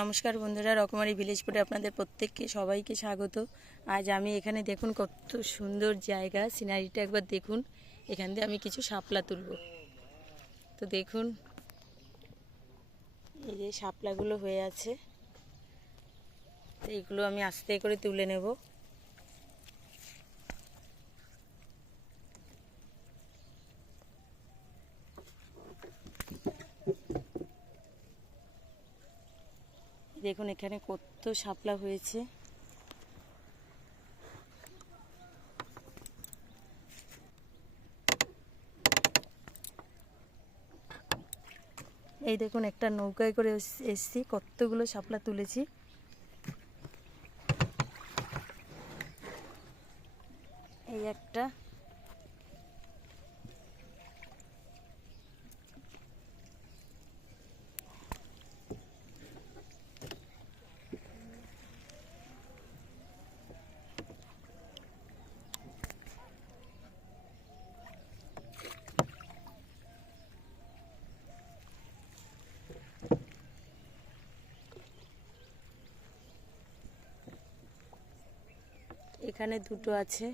নমস্কার বন্ধুরা, রকমারি ভিলেজ ফুডে আপনাদের প্রত্যেককে সবাইকে স্বাগত। আজ আমি এখানে দেখুন কত সুন্দর জায়গা, সিনারিটা একবার দেখুন। এখান দিয়ে আমি কিছু শাপলা তুলব। তো দেখুন এই যে শাপলাগুলো হয়ে আছে, তো এইগুলো আমি আস্তে করে তুলে নেব। দেখুন এখানে কত শাপলা হয়েছে। এই দেখুন একটা নৌকায় করে এসছি, কতগুলো শাপলা তুলেছি। এই একটা, এখানে দুটো আছে।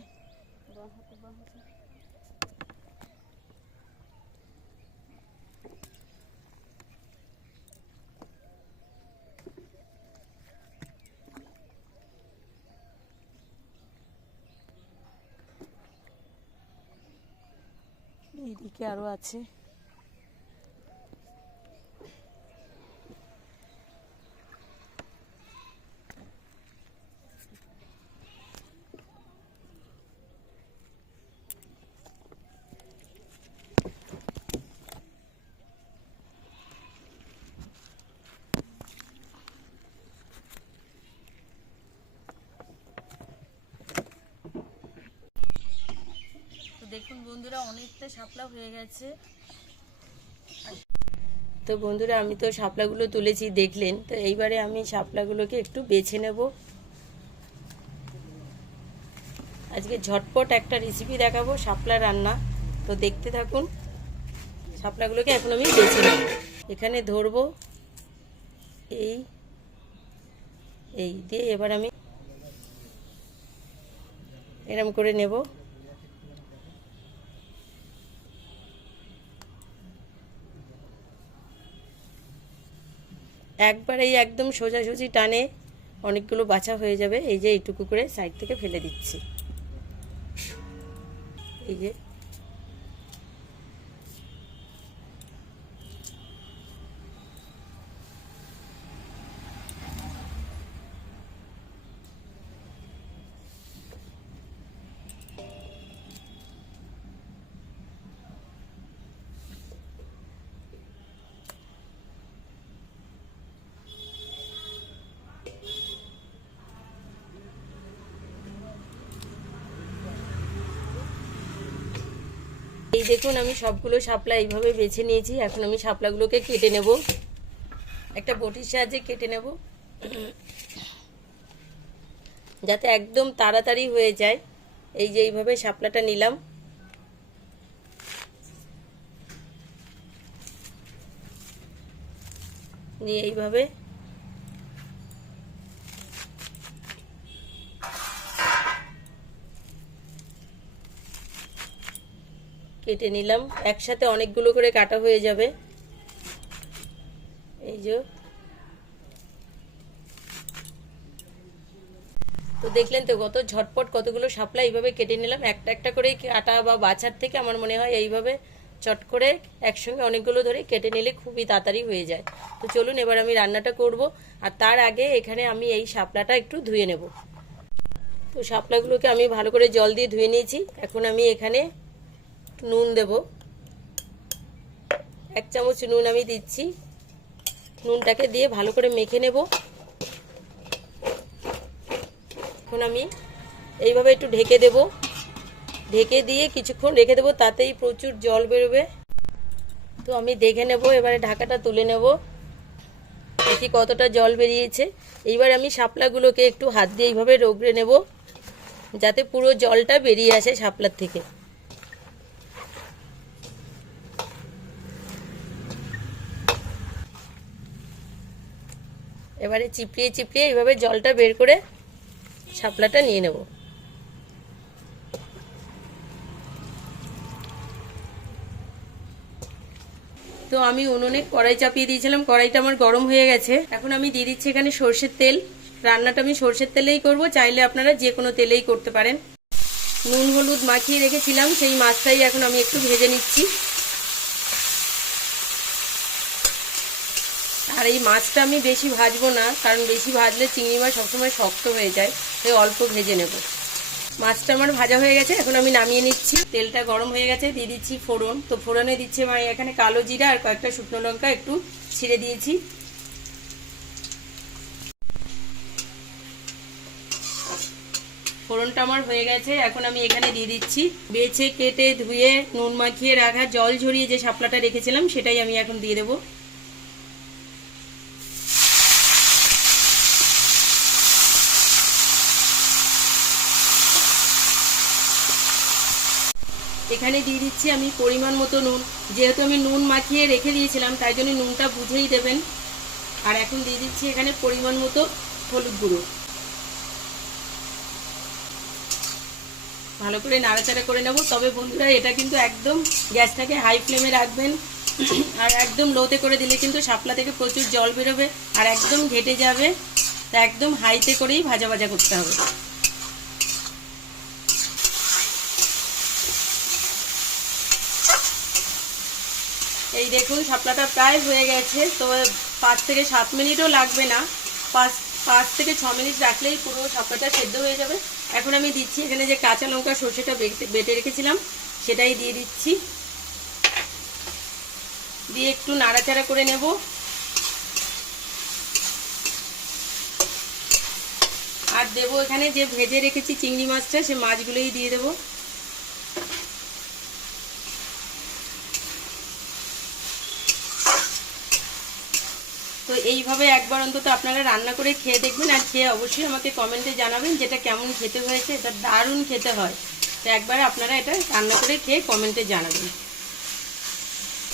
এইদিকে আরো আছে। দেখুন বন্ধুরা, অনেকটা শাপলা হয়ে গেছে। তো বন্ধুরা, আমি তো শাপলাগুলো তুলেছি দেখলেন। তো এইবারে আমি শাপলাগুলোকে একটু বেছে নেব। আজকে ঝটপট একটা রেসিপি দেখাবো, শাপলা রান্না। তো দেখতে থাকুন। শাপলাগুলোকে এখন আমি বেছে নেব। এখানে ধরবো, এই এই দিয়ে এবার আমি এরম করে নেব। একবারেই একদম সোজাসুজি টানে অনেকগুলো বাছা হয়ে যাবে। এই যে এইটুকু করে সাইড থেকে ফেলে দিচ্ছি। এই যে এই দেখুন আমি সবগুলো শাপলা এইভাবে বেছে নিয়েছি। এখন আমি শাপলাগুলোকে কেটে নেব, একটা বটির সাহায্যে কেটে নেব, যাতে একদম তাড়াতাড়ি হয়ে যায়। এই যে এইভাবে শাপলাটা নিলাম, নিয়ে এইভাবে কেটে নিলাম। একসাথে অনেকগুলো করে কাটা হয়ে যাবে। এই যে তো দেখলেন তো কত ঝটপট কতগুলো শাপলা এইভাবে কেটে নিলাম। একটা একটা করে কাটা বা বাছার থেকে আমার মনে হয় এইভাবে চট করে একসঙ্গে অনেকগুলো ধরে কেটে নিলে খুবই তাড়াতাড়ি হয়ে যায়। তো চলুন এবার আমি রান্নাটা করব। আর তার আগে এখানে আমি এই শাপলাটা একটু ধুয়ে নেব। তো শাপলাগুলোকে আমি ভালো করে জল দিয়ে ধুয়ে নিয়েছি। এখন আমি এখানে নুন দেব, 1 চামচ নুন আমি দিচ্ছি। নুনটাকে দিয়ে ভালো করে মেখে নেব। এখন আমি এইভাবে একটু ঢেকে দেব, ঢেকে দিয়ে কিছুক্ষণ রেখে দেবো, তাতেই প্রচুর জল বেরোবে। তো আমি দেখে নেব, এবারে ঢাকাটা তুলে নেব, দেখি কতটা জল বেরিয়েছে। এইবার আমি শাপলাগুলোকে একটু হাত দিয়ে এইভাবে রগড়ে নেব, যাতে পুরো জলটা বেরিয়ে আসে শাপলার থেকে। এবারে চিপড়িয়ে চিপড়িয়ে এইভাবে জলটা বের করে শাপলাটা নিয়ে নেব। তো আমি উনুনে কড়াই চাপিয়ে দিয়েছিলাম, কড়াইটা আমার গরম হয়ে গেছে। এখন আমি দিয়ে দিচ্ছি এখানে সর্ষের তেল। রান্নাটা আমি সর্ষের তেলেই করব, চাইলে আপনারা যে কোনো তেলেই করতে পারেন। নুন হলুদ মাখিয়ে রেখেছিলাম, সেই মাছটাই এখন আমি একটু ভেজে নিচ্ছি। আর এই মাছটা আমি বেশি ভাজবো না, কারণ বেশি ভাজলে চিংড়ি মাছ সবসময় শক্ত হয়ে যায়, তাই অল্প ভেজে নেব। মাছটা আমার ভাজা হয়ে গেছে, এখন আমি নামিয়ে নিচ্ছি। তেলটা গরম হয়ে গেছে, দিয়ে দিচ্ছি ফোড়ন। তো ফোড়নে দিচ্ছি আমি এখানে কালো জিরা আর কয়েকটা শুকনো লঙ্কা একটু ছিঁড়ে দিয়েছি। ফোড়নটা আমার হয়ে গেছে, এখন আমি এখানে দিয়ে দিচ্ছি বেছে কেটে ধুয়ে নুন মাখিয়ে রাখা জল ঝরিয়ে যে শাপলাটা রেখেছিলাম সেটাই আমি এখন দিয়ে দেবো। এখানে দিয়ে দিচ্ছি আমি পরিমাণ মতো নুন। যেহেতু আমি নুন মাখিয়ে রেখে দিয়েছিলাম তাই জন্য নুনটা বুঝেই দেবেন। আর এখন দিয়ে দিচ্ছি এখানে পরিমাণ মতো হলুদ গুঁড়ো। ভালো করে নাড়াচাড়া করে নেব। তবে বন্ধুরা এটা কিন্তু একদম গ্যাসটাকে হাই ফ্লেমে রাখবেন, আর একদম লোতে করে দিলে কিন্তু শাপলা থেকে প্রচুর জল বেরোবে আর একদম ঘেটে যাবে। তা একদম হাইতে করেই ভাজা ভাজা করতে হবে। এই দেখুন শাপলাটা প্রায় হয়ে গেছে। তো 5 থেকে 7 মিনিটও লাগবে না, 5 থেকে 6 মিনিট রাখলেই পুরো শাপলাটা সেদ্ধ হয়ে যাবে। এখন আমি দিচ্ছি এখানে যে কাঁচা লঙ্কা সর্ষেটা বেটে রেখেছিলাম সেটাই দিয়ে দিচ্ছি, দিয়ে একটু নাড়াচাড়া করে নেব। আর দেবো এখানে যে ভেজে রেখেছি চিংড়ি মাছটা, সে মাছগুলোই দিয়ে দেবো। তো এইভাবে একবার অন্তত আপনারা রান্না করে খেয়ে দেখবেন, আর খেয়ে অবশ্যই আমাকে কমেন্টে জানাবেন যেটা কেমন খেতে হয়েছে। এটা দারুণ খেতে হয়, তো একবার আপনারা এটা রান্না করে খেয়ে কমেন্টে জানাবেন।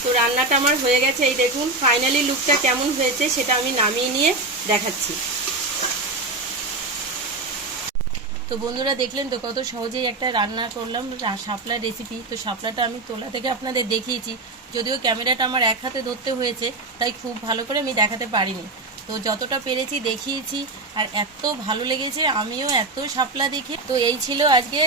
তো রান্নাটা আমার হয়ে গেছে, এই দেখুন ফাইনালি লুকটা কেমন হয়েছে সেটা আমি নামিয়ে নিয়ে দেখাচ্ছি। তো বন্ধুরা দেখলেন তো কত সহজেই একটা রান্না করলাম শাপলার রেসিপি। তো শাপলাটা আমি তোলা থেকে আপনাদের দেখিয়েছি, যদিও ক্যামেরাটা আমার এক হাতে ধরতে হয়েছে তাই খুব ভালো করে আমি দেখাতে পারিনি। তো যতটা পেরেছি দেখিয়েছি, আর এত ভালো লেগেছে, আমিও এত শাপলা দেখি। তো এই ছিল আজকে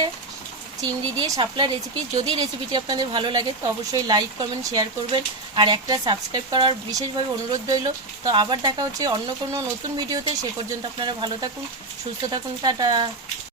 চিংড়ি দিয়ে শাপলা রেসিপি। যদি রেসিপিটি আপনাদের ভালো লাগে তো অবশ্যই লাইক কমেন্ট শেয়ার করবেন, আর একটা সাবস্ক্রাইব করার বিশেষভাবে অনুরোধ রইল। তো আবার দেখা হচ্ছে অন্য কোনো নতুন ভিডিওতে। সে পর্যন্ত আপনারা ভালো থাকুন, সুস্থ থাকুন, টাটা।